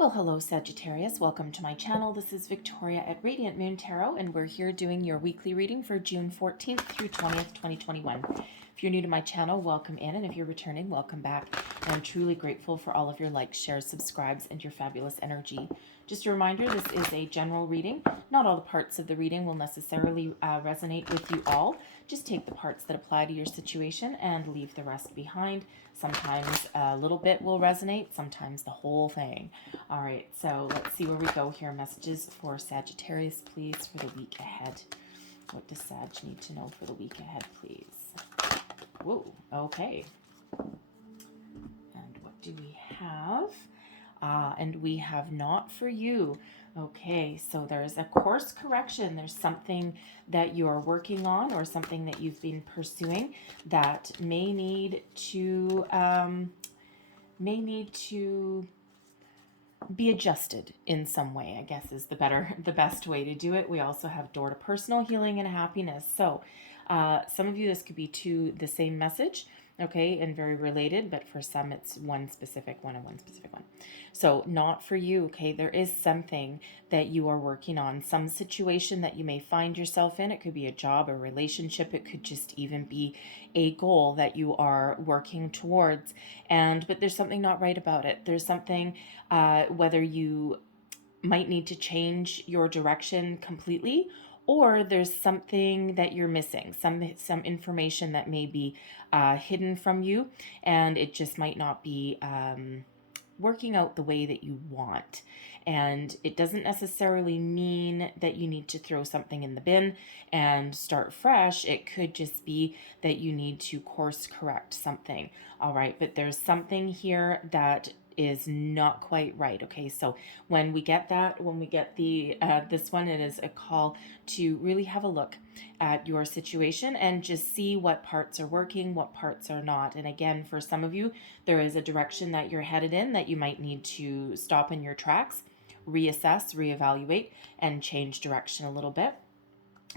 Well, hello Sagittarius. Welcome to my channel. This is Victoria at Radiant Moon Tarot, and we're here doing your weekly reading for June 14th through 20th, 2021. If you're new to my channel, welcome in, and if you're returning, welcome back. And I'm truly grateful for all of your likes, shares, subscribes, and your fabulous energy. Just a reminder, this is a general reading. Not all the parts of the reading will necessarily resonate with you all. Just take the parts that apply to your situation and leave the rest behind. Sometimes a little bit will resonate, sometimes the whole thing. All right, so let's see where we go here. Messages for Sagittarius, please, for the week ahead. What does Sag need to know for the week ahead, please? Whoa, okay. And what do we have? And we have not for you. Okay, so there's a course correction. There's something that you're working on or something that you've been pursuing that may need to be adjusted in some way, I guess is the best way to do it. We also have door to personal healing and happiness. So some of you, this could be to the same message, okay, and very related, but for some it's one specific one and one specific one. So not for you, okay, there is something that you are working on, some situation that you may find yourself in. It could be a job, a relationship, it could just even be a goal that you are working towards, but there's something not right about it. There's something, whether you might need to change your direction completely, or there's something that you're missing, some information that may be hidden from you, and it just might not be working out the way that you want. And it doesn't necessarily mean that you need to throw something in the bin and start fresh. It could just be that you need to course correct something. All right, but there's something here that is not quite right. Okay, so when we get the this one, it is a call to really have a look at your situation and just see what parts are working, what parts are not. And again, for some of you, there is a direction that you're headed in that you might need to stop in your tracks, reassess, reevaluate, and change direction a little bit.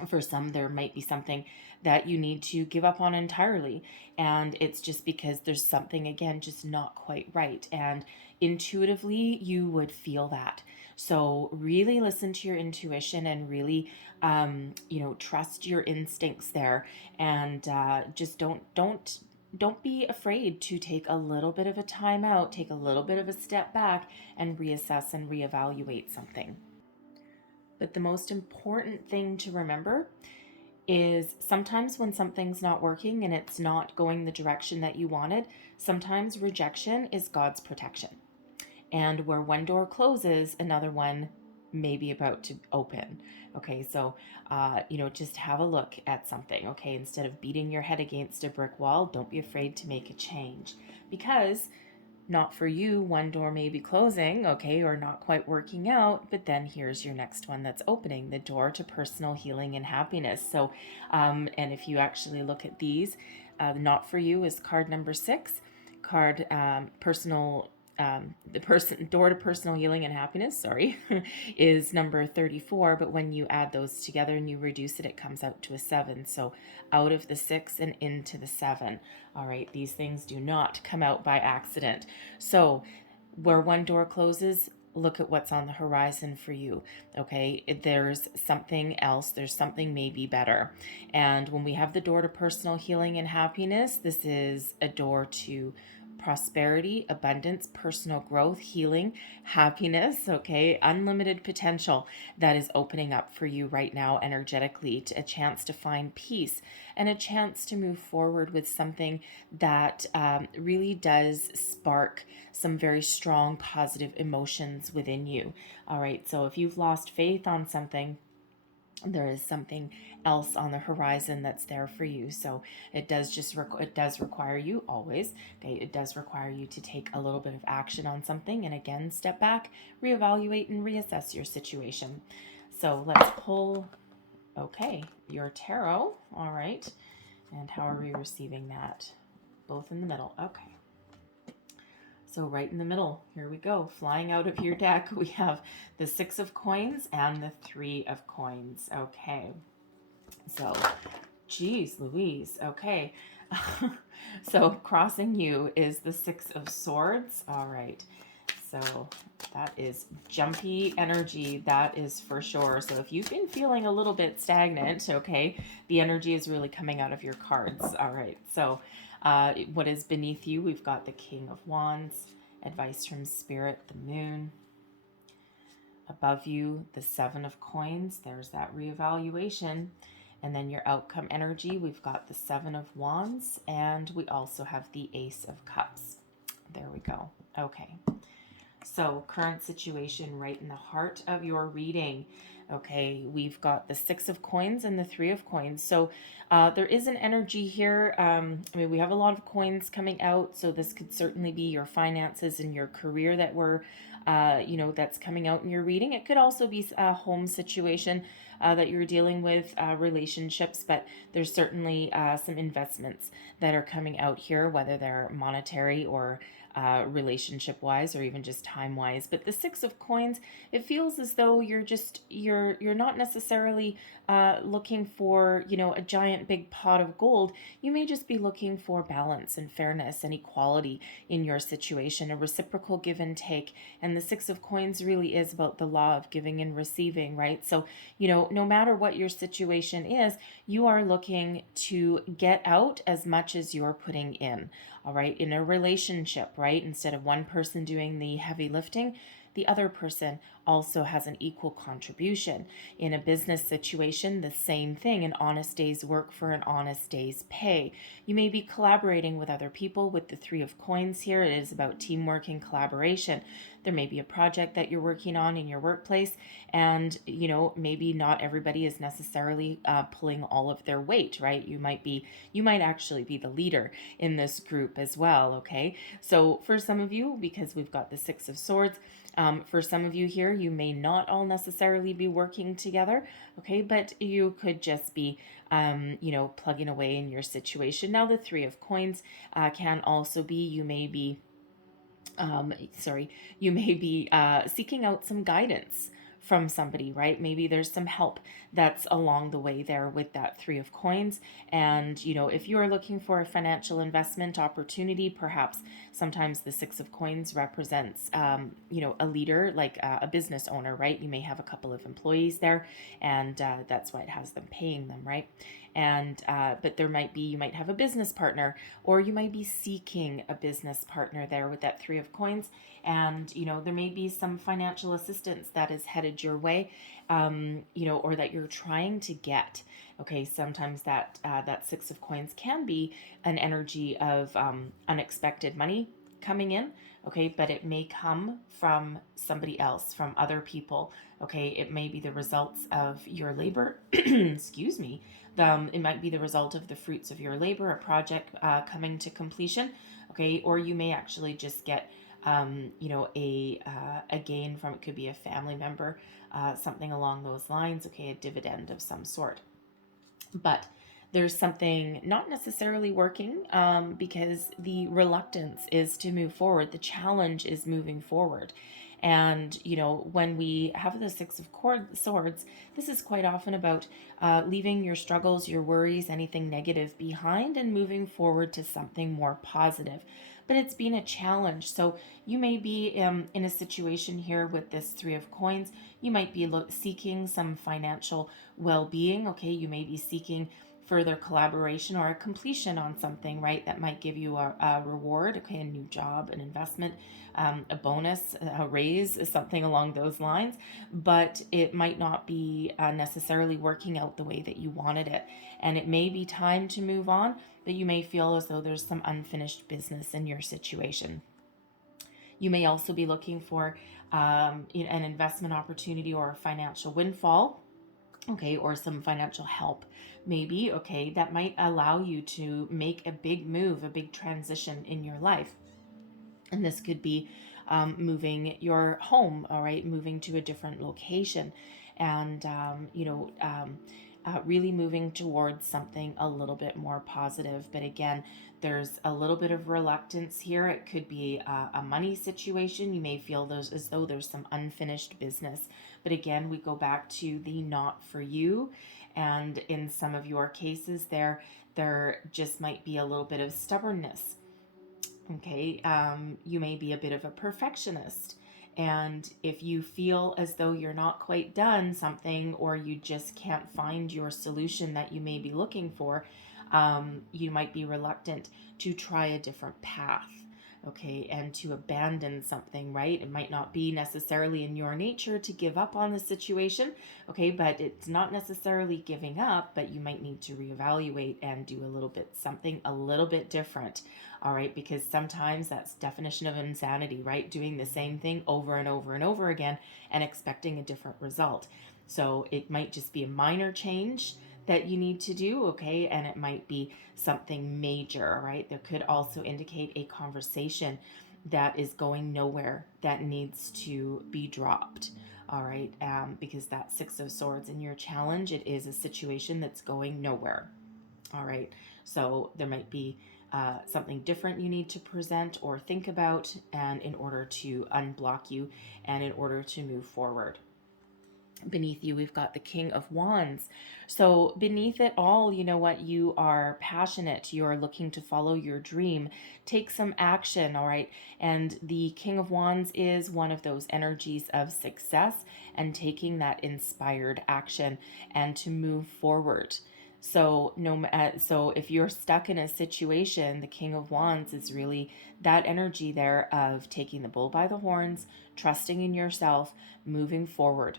For some, there might be something that you need to give up on entirely, and it's just because there's something, again, just not quite right, and intuitively you would feel that. So really listen to your intuition and really trust your instincts there, and just don't be afraid to take a little bit of a time out, take a little bit of a step back, and reassess and reevaluate something. But the most important thing to remember is sometimes when something's not working and it's not going the direction that you wanted, sometimes rejection is God's protection. And where one door closes, another one may be about to open. Okay, so, just have a look at something. Okay, instead of beating your head against a brick wall, don't be afraid to make a change, because not for you, one door may be closing, okay, or not quite working out, but then here's your next one that's opening, the door to personal healing and happiness. So, and if you actually look at these, not for you is card number 6, card personal, the person door to personal healing and happiness, sorry, is number 34. But when you add those together and you reduce it, it comes out to a 7. So out of the 6 and into the 7. All right, these things do not come out by accident. So where one door closes, look at what's on the horizon for you. Okay, there's something else, there's something maybe better. And when we have the door to personal healing and happiness, this is a door to prosperity, abundance, personal growth, healing, happiness, okay, unlimited potential that is opening up for you right now energetically, a chance to find peace and a chance to move forward with something that really does spark some very strong positive emotions within you. All right, so if you've lost faith on something, there is something else on the horizon that's there for you. So it does require you always, okay, it does require you to take a little bit of action on something, and again, step back, reevaluate, and reassess your situation. So let's pull, okay, your tarot. All right, and how are we receiving that? Both in the middle. Okay, so right in the middle, here we go. Flying out of your deck, we have the 6 of coins and the 3 of coins. Okay, so, geez Louise. Okay, so crossing you is the 6 of swords. All right, So that is jumpy energy, that is for sure. So if you've been feeling a little bit stagnant, okay, the energy is really coming out of your cards. All right, so what is beneath you? We've got the King of Wands, advice from Spirit, the Moon. Above you, the Seven of Coins, there's that reevaluation. And then your outcome energy, we've got the Seven of Wands, and we also have the Ace of Cups. There we go. Okay. So current situation right in the heart of your reading. Okay, we've got the Six of Coins and the Three of Coins. So there is an energy here. I mean, we have a lot of coins coming out, so this could certainly be your finances and your career that were, that's coming out in your reading. It could also be a home situation that you're dealing with, relationships, but there's certainly some investments that are coming out here, whether they're monetary or relationship wise or even just time wise. But the Six of Coins, it feels as though you're not necessarily looking for, a giant big pot of gold. You may just be looking for balance and fairness and equality in your situation, a reciprocal give and take. And the Six of Coins really is about the law of giving and receiving, right? So, no matter what your situation is, you are looking to get out as much as you're putting in. All right, in a relationship, right? Instead of one person doing the heavy lifting, the other person also has an equal contribution. In a business situation, the same thing, an honest day's work for an honest day's pay. You may be collaborating with other people with the Three of Coins here. It is about teamwork and collaboration. There may be a project that you're working on in your workplace, and maybe not everybody is necessarily pulling all of their weight, right? You might actually be the leader in this group as well. Okay, so for some of you, because we've got the Six of Swords, for some of you here, you may not all necessarily be working together, okay, but you could just be plugging away in your situation. Now the Three of Coins can also be, you may be seeking out some guidance from somebody, right? Maybe there's some help that's along the way there with that Three of Coins. And, if you are looking for a financial investment opportunity, perhaps sometimes the Six of Coins represents, a leader, like a business owner, right? You may have a couple of employees there, and that's why it has them paying them, right? And but you might have a business partner, or you might be seeking a business partner there with that Three of Coins. And there may be some financial assistance that is headed your way, or that you're trying to get. Okay, sometimes that Six of Coins can be an energy of unexpected money coming in. Okay, but it may come from somebody else, from other people. Okay, it may be the results of your labor. Excuse me. It might be the result of the fruits of your labor, a project coming to completion. Okay, or you may actually just get a gain from, it could be a family member, something along those lines. Okay, a dividend of some sort. But there's something not necessarily working because the reluctance is to move forward. The challenge is moving forward. And, when we have the Six of Swords, this is quite often about leaving your struggles, your worries, anything negative behind and moving forward to something more positive. But it's been a challenge. So you may be in a situation here with this Three of Coins. You might be seeking some financial well-being. Okay, you may be seeking further collaboration or a completion on something, right? That might give you a reward, okay, a new job, an investment, a bonus, a raise, something along those lines. But it might not be necessarily working out the way that you wanted it. And it may be time to move on, but you may feel as though there's some unfinished business in your situation. You may also be looking for an investment opportunity or a financial windfall, okay, or some financial help maybe, okay, that might allow you to make a big move, a big transition in your life. And this could be moving your home, all right, moving to a different location, and really moving towards something a little bit more positive. But again, there's a little bit of reluctance here. It could be a money situation. You may feel as though there's some unfinished business. But again, we go back to the not for you. And in some of your cases there just might be a little bit of stubbornness. Okay, you may be a bit of a perfectionist. And if you feel as though you're not quite done something, or you just can't find your solution that you may be looking for, you might be reluctant to try a different path. Okay, and to abandon something, right? It might not be necessarily in your nature to give up on the situation, okay, but it's not necessarily giving up, but you might need to reevaluate and do something a little bit different, all right? Because sometimes that's definition of insanity, right? Doing the same thing over and over and over again and expecting a different result. So it might just be a minor change that you need to do, okay? And it might be something major, right? There could also indicate a conversation that is going nowhere that needs to be dropped, all right? Because that Six of Swords in your challenge, it is a situation that's going nowhere, all right? So there might be something different you need to present or think about, and in order to unblock you and in order to move forward. Beneath you, we've got the King of Wands. So beneath it all, you know what? You are passionate. You're looking to follow your dream. Take some action, all right? And the King of Wands is one of those energies of success and taking that inspired action and to move forward. So so if you're stuck in a situation, the King of Wands is really that energy there of taking the bull by the horns, trusting in yourself, moving forward.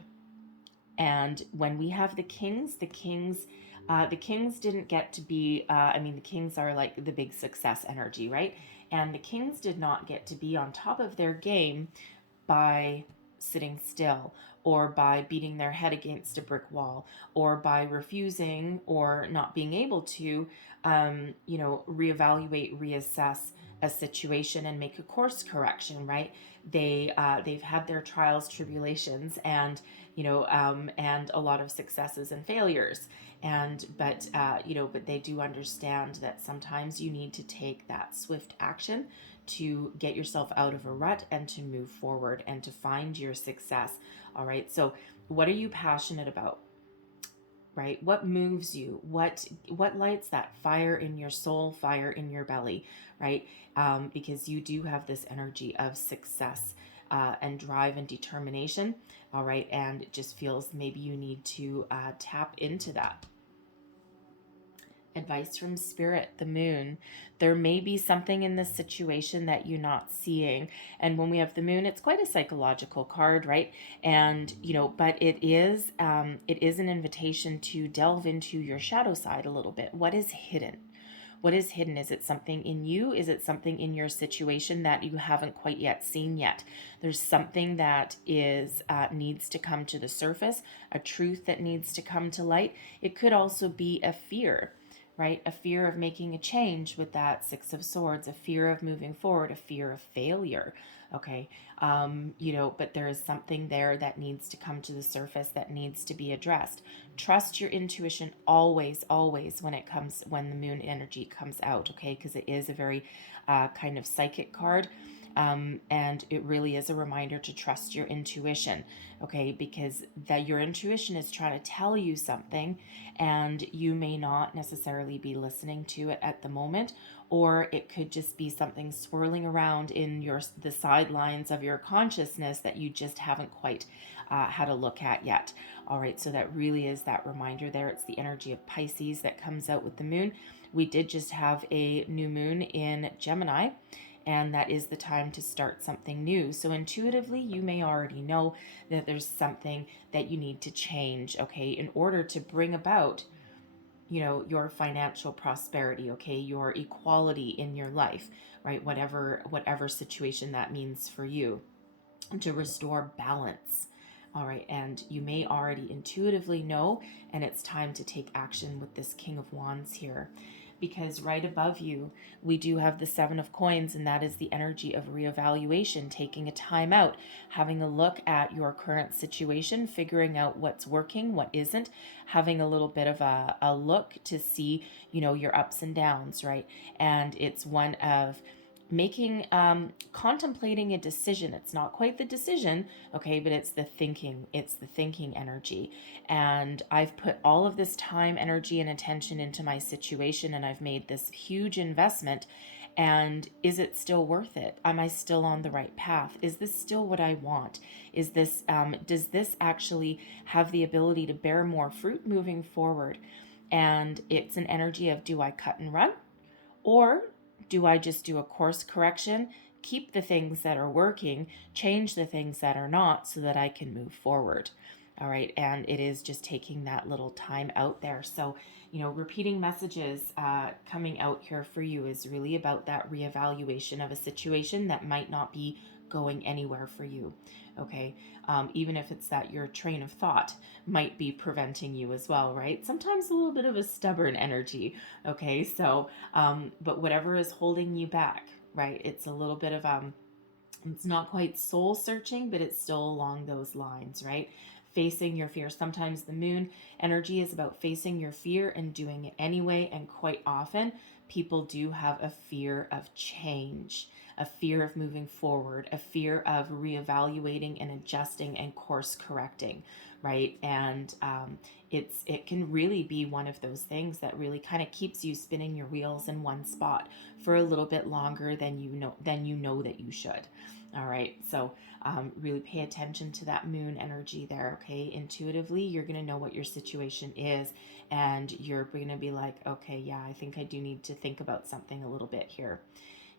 And when we have the kings, the kings didn't get to be, the kings are like the big success energy, right? And the kings did not get to be on top of their game by sitting still, or by beating their head against a brick wall, or by refusing or not being able to, reevaluate, reassess a situation and make a course correction, right? They've had their trials, tribulations, and and a lot of successes and failures, but they do understand that sometimes you need to take that swift action to get yourself out of a rut and to move forward and to find your success. All right, so what are you passionate about? Right, what moves you? What lights that fire in your soul, fire in your belly, right? Because you do have this energy of success and drive and determination, all right? And it just feels maybe you need to tap into that. Advice from Spirit, the Moon. There may be something in this situation that you're not seeing. And when we have the Moon, it's quite a psychological card, right? And, but it is an invitation to delve into your shadow side a little bit. What is hidden? What is hidden? Is it something in you? Is it something in your situation that you haven't quite yet seen yet? There's something that needs to come to the surface, a truth that needs to come to light. It could also be a fear, right? A fear of making a change with that Six of Swords, a fear of moving forward, a fear of failure. Okay. But there is something there that needs to come to the surface, that needs to be addressed. Trust your intuition always, always when the moon energy comes out. Okay. Because it is a very kind of psychic card. And it really is a reminder to trust your intuition, okay? Because your intuition is trying to tell you something, and you may not necessarily be listening to it at the moment, or it could just be something swirling around in the sidelines of your consciousness that you just haven't quite had a look at yet. All right, so that really is that reminder there. It's the energy of Pisces that comes out with the moon. We did just have a new moon in Gemini, and that is the time to start something new. So intuitively, you may already know that there's something that you need to change, okay, in order to bring about, your financial prosperity, okay, your equality in your life, right? Whatever situation that means for you, to restore balance. All right, and you may already intuitively know, and it's time to take action with this King of Wands here. Because right above you, we do have the Seven of Coins, and that is the energy of reevaluation, taking a time out, having a look at your current situation, figuring out what's working, what isn't, having a little bit of a look to see, your ups and downs, right? And it's one of contemplating a decision. It's not quite the decision, okay, but it's the thinking energy. And I've put all of this time, energy, and attention into my situation, and I've made this huge investment, And is it still worth it? Am I still on the right path? Is this still what I want? Is this does this actually have the ability to bear more fruit moving forward? And it's an energy of, do I cut and run, or do I just do a course correction, keep the things that are working, change the things that are not, so that I can move forward? All right. And it is just taking that little time out there. So, repeating messages coming out here for you is really about that reevaluation of a situation that might not be going anywhere for you. Okay. Even if it's that your train of thought might be preventing you as well, right? Sometimes a little bit of a stubborn energy. Okay. So, but whatever is holding you back, right? It's a little bit of, it's not quite soul searching, but it's still along those lines, right? Facing your fear. Sometimes the moon energy is about facing your fear and doing it anyway. And quite often, people do have a fear of change, a fear of moving forward, a fear of reevaluating and adjusting and course correcting, right? And it can really be one of those things that really kind of keeps you spinning your wheels in one spot for a little bit longer than you know that you should. All right, so really pay attention to that moon energy there, okay? Intuitively, you're going to know what your situation is, and you're going to be like, okay, yeah, I think I do need to think about something a little bit here.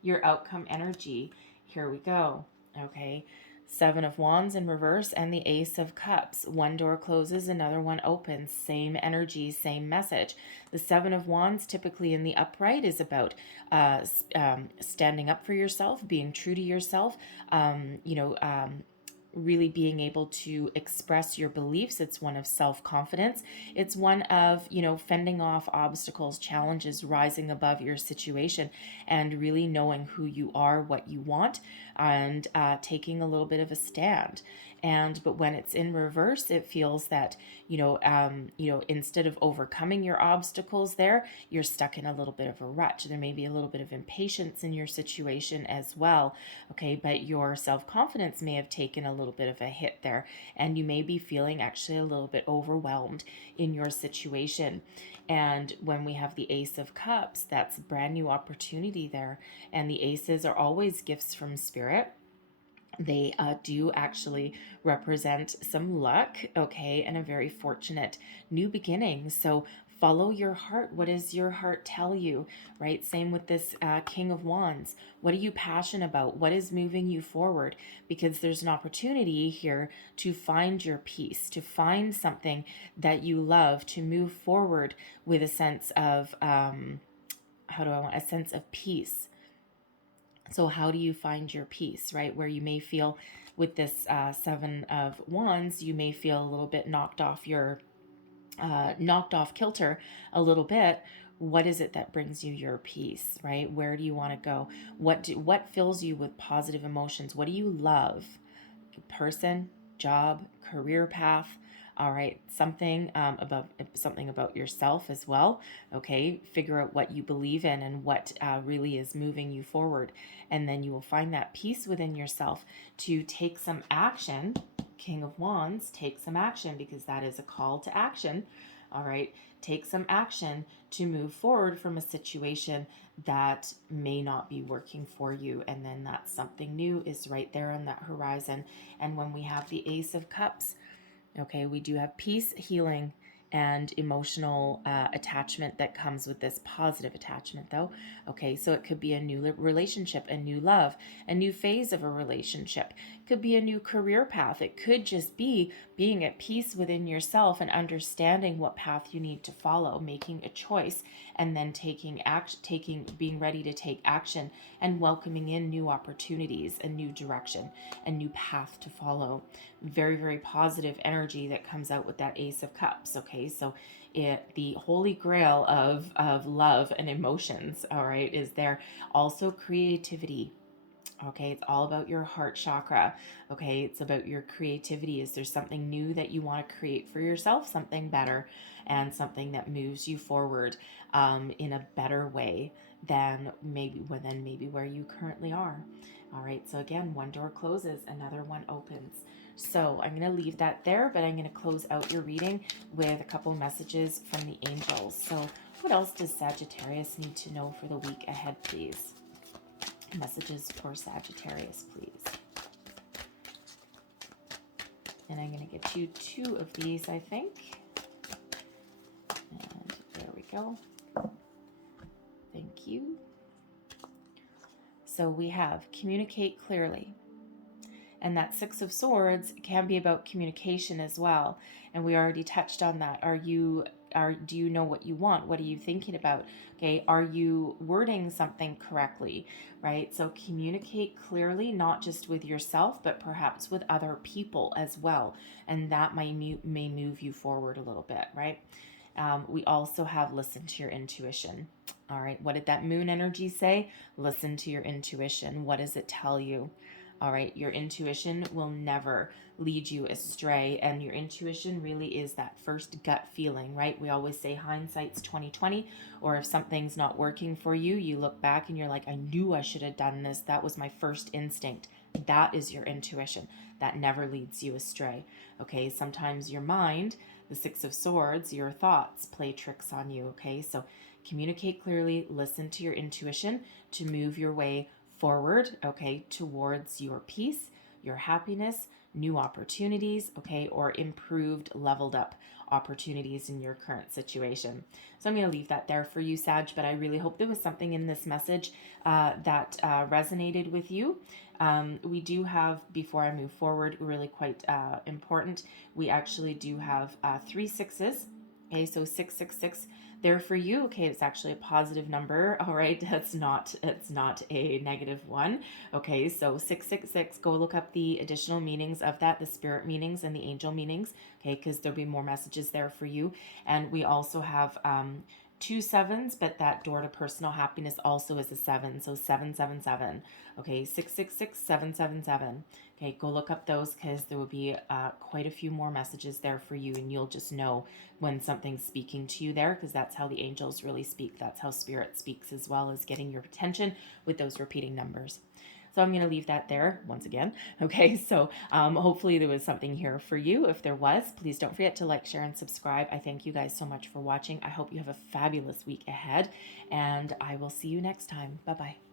Your outcome energy, here we go, okay? Seven of Wands in reverse and the Ace of Cups. One door closes, another one opens. Same energy, same message. The Seven of Wands, typically in the upright, is about standing up for yourself, being true to yourself, really being able to express your beliefs. It's one of self-confidence. It's one of, fending off obstacles, challenges, rising above your situation, and really knowing who you are, what you want, and taking a little bit of a stand. But when it's in reverse, it feels that, instead of overcoming your obstacles there, you're stuck in a little bit of a rut. There may be a little bit of impatience in your situation as well. Okay. But your self-confidence may have taken a little bit of a hit there, and you may be feeling actually a little bit overwhelmed in your situation. And when we have the Ace of Cups, that's a brand new opportunity there. And the aces are always gifts from spirit. They do actually represent some luck, okay, and a very fortunate new beginning. So follow your heart. What does your heart tell you, right? Same with this King of Wands. What are you passionate about? What is moving you forward? Because there's an opportunity here to find your peace, to find something that you love, to move forward with a sense of, a sense of peace. So how do you find your peace, right? Where you may feel with this Seven of Wands, you may feel a little bit knocked off kilter a little bit. What is it that brings you your peace, right? Where do you want to go? What fills you with positive emotions? What do you love? Person, job, career path. All right, something about yourself as well. Okay, figure out what you believe in and what really is moving you forward, and then you will find that peace within yourself to take some action. King of Wands, take some action, because that is a call to action. All right, take some action to move forward from a situation that may not be working for you, and then that something new is right there on that horizon. And when we have the Ace of Cups, okay, we do have peace, healing, and emotional attachment that comes with this positive attachment, though. Okay, so it could be a new relationship, a new love, a new phase of a relationship. It could be a new career path. It could just be being at peace within yourself and understanding what path you need to follow, making a choice, and then being ready to take action and welcoming in new opportunities, a new direction, a new path to follow. Very, very positive energy that comes out with that Ace of Cups. Okay, so the holy grail of love and emotions, all right, is there. Also creativity. Okay, it's all about your heart chakra. Okay, it's about your creativity. Is there something new that you want to create for yourself, something better, and something that moves you forward in a better way than maybe where you currently are. All right, so again, one door closes, another one opens. So I'm going to leave that there, but I'm going to close out your reading with a couple messages from the angels. So what else does Sagittarius need to know for the week ahead, please? Messages for Sagittarius, please. And I'm going to get you 2 of these, I think. And there we go. Thank you. So we have communicate clearly. And that 6 of Swords can be about communication as well. And we already touched on that. Do you know what you want? What are you thinking about? Okay, are you wording something correctly, right? So communicate clearly, not just with yourself, but perhaps with other people as well. And that may move you forward a little bit, right? We also have listen to your intuition. All right, what did that moon energy say? Listen to your intuition. What does it tell you? All right, your intuition will never lead you astray, and your intuition really is that first gut feeling, right? We always say hindsight's 20/20, or if something's not working for you, you look back and you're like, I knew I should have done this. That was my first instinct. That is your intuition. That never leads you astray. Okay, sometimes your mind, the 6 of Swords, your thoughts play tricks on you. Okay, so communicate clearly, listen to your intuition to move your way forward, okay, towards your peace, your happiness, new opportunities, okay, or improved, leveled up opportunities in your current situation. So I'm going to leave that there for you, Sag, but I really hope there was something in this message that resonated with you. We do have, before I move forward, really quite important, we actually do have 3 6s. Okay, so 666 there for you. Okay, it's actually a positive number. All right, it's not a negative one. Okay, so 666, go look up the additional meanings of that, the spirit meanings and the angel meanings. Okay, because there'll be more messages there for you. And we also have 2 7s, but that door to personal happiness also is a 7, so 777. Okay, 666 777. Okay, go look up those because there will be quite a few more messages there for you, and you'll just know when something's speaking to you there, because that's how the angels really speak. That's how spirit speaks, as well as getting your attention with those repeating numbers. So I'm going to leave that there once again. Okay, so hopefully there was something here for you. If there was, please don't forget to like, share, and subscribe. I thank you guys so much for watching. I hope you have a fabulous week ahead, and I will see you next time. Bye-bye.